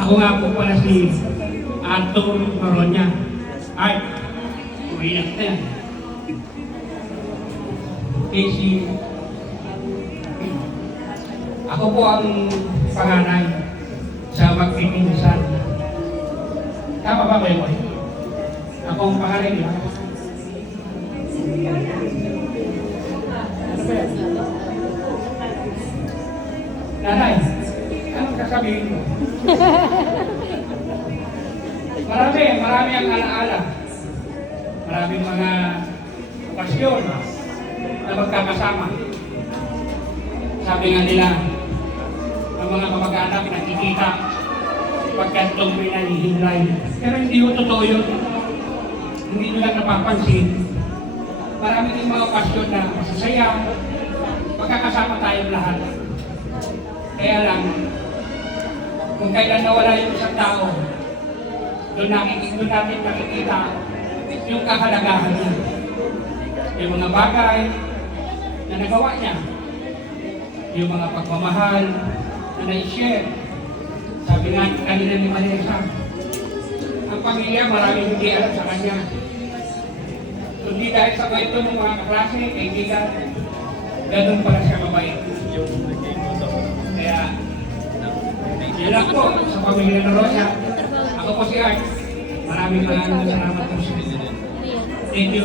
Ako nga po pala si Arthur Maronya. Ay, umiyak na yan. Casey. Ako po ang panganay sa magpipinsan. Tama ba kayo? Ako ang panganay niya. Nanay, anong sasabihin mo? Marami ang alaala. Maraming mga okasyon na magkakasama. Sabi nga nila, ang mga kamag-anak nakikita pagkantong may nanihilay. Pero hindi ko totoo yun. Hindi nyo lang napapansin. Marami din mga okasyon na masasaya. Magkakasama tayong lahat. Kaya lang, kung kailan nawala yung isang tao, doon natin makikita yung kahalagahan niya. Yung mga bagay na nagawa niya. Yung mga pagmamahal na na-share. Sabi nga kanina ni Vanessa, ang pamilya maraming hindi alam sa kanya. Kundi dahil sa kwento ng mga kaklase, kaibigan, ganun pala siya mabait. Kaya, yun lang po sa pamilya ng Rosa. Ako po si Art. Maraming salamat po sa inyo. Thank you.